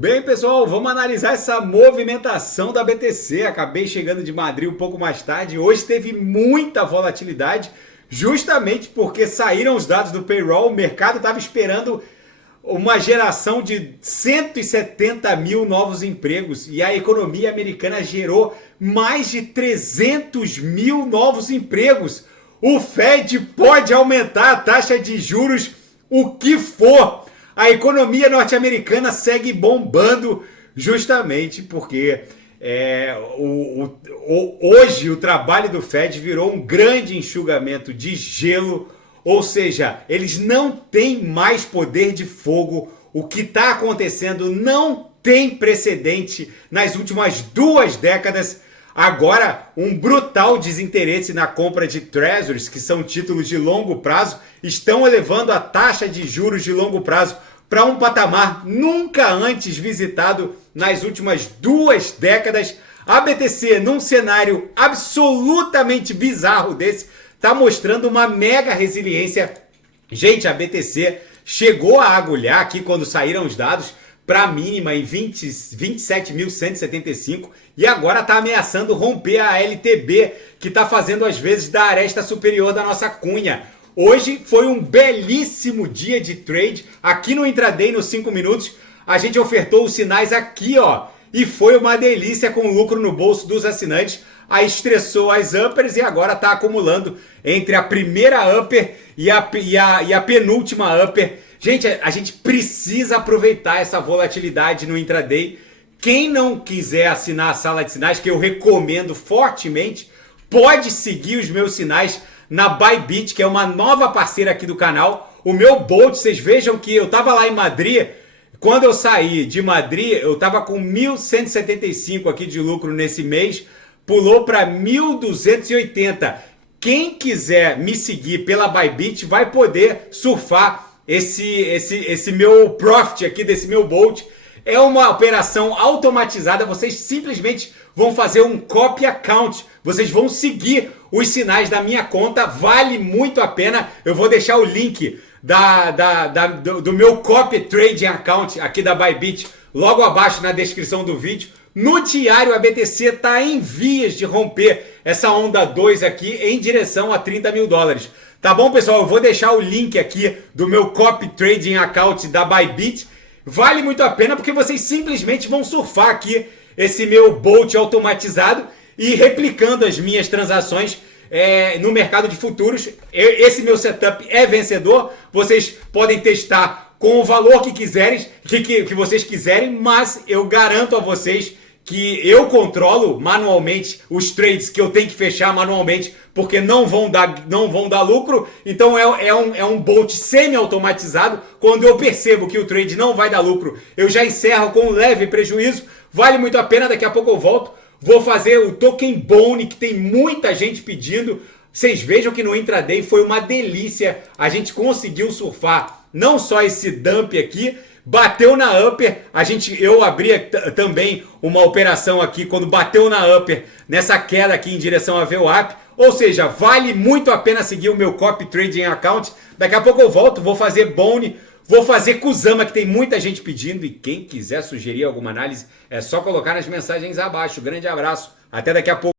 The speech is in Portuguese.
Bem, pessoal, vamos analisar essa movimentação da BTC. Acabei chegando de Madrid um pouco mais tarde. Hoje teve muita volatilidade, justamente porque saíram os dados do payroll. O mercado estava esperando uma geração de 170 mil novos empregos e a economia americana gerou mais de 300 mil novos empregos. O Fed pode aumentar a taxa de juros o que for. A economia norte-americana segue bombando justamente porque hoje o trabalho do Fed virou um grande enxugamento de gelo, ou seja, eles não têm mais poder de fogo. O que está acontecendo não tem precedente nas últimas 2 décadas. Agora, um brutal desinteresse na compra de treasuries, que são títulos de longo prazo, estão elevando a taxa de juros de longo prazo para um patamar nunca antes visitado nas últimas 2 décadas. A BTC, num cenário absolutamente bizarro desse, está mostrando uma mega resiliência. Gente, a BTC chegou a agulhar aqui quando saíram os dados para a mínima em 27.175 e agora está ameaçando romper a LTB, que está fazendo às vezes da aresta superior da nossa cunha. Hoje foi um belíssimo dia de trade. Aqui no Intraday, nos 5 minutos, a gente ofertou os sinais aqui, ó, e foi uma delícia com lucro no bolso dos assinantes. Aí estressou as uppers e agora está acumulando entre a primeira upper e a penúltima upper. Gente, a gente precisa aproveitar essa volatilidade no intraday. Quem não quiser assinar a sala de sinais, que eu recomendo fortemente, pode seguir os meus sinais na Bybit, que é uma nova parceira aqui do canal. O meu Bolt, vocês vejam que eu estava lá em Madrid. Quando eu saí de Madrid, eu estava com 1.175 aqui de lucro nesse mês. Pulou para 1.280. Quem quiser me seguir pela Bybit vai poder surfar esse meu profit aqui, desse meu Bolt. É uma operação automatizada, vocês simplesmente vão fazer um copy account, vocês vão seguir os sinais da minha conta, vale muito a pena. Eu vou deixar o link do meu copy trading account aqui da Bybit logo abaixo na descrição do vídeo. No diário, a BTC está em vias de romper essa onda 2 aqui em direção a 30 mil dólares. Tá bom, pessoal? Eu vou deixar o link aqui do meu copy trading account da Bybit. Vale muito a pena porque vocês simplesmente vão surfar aqui esse meu Bolt automatizado e replicando as minhas transações no mercado de futuros. Esse meu setup é vencedor. Vocês podem testar com o valor que quiserem, que vocês quiserem, mas eu garanto a vocês que eu controlo manualmente os trades que eu tenho que fechar manualmente, porque não vão dar lucro. Então é um Bolt semi-automatizado. Quando eu percebo que o trade não vai dar lucro, eu já encerro com um leve prejuízo. Vale muito a pena, daqui a pouco eu volto. Vou fazer o Token Bone, que tem muita gente pedindo. Vocês vejam que no intraday foi uma delícia. A gente conseguiu surfar não só esse dump aqui, bateu na upper. Eu abri também uma operação aqui quando bateu na upper, nessa queda aqui em direção a VWAP. Ou seja, vale muito a pena seguir o meu copy trading account. Daqui a pouco eu volto, vou fazer Bone, vou fazer Kusama, que tem muita gente pedindo. E quem quiser sugerir alguma análise, é só colocar nas mensagens abaixo. Grande abraço, até daqui a pouco.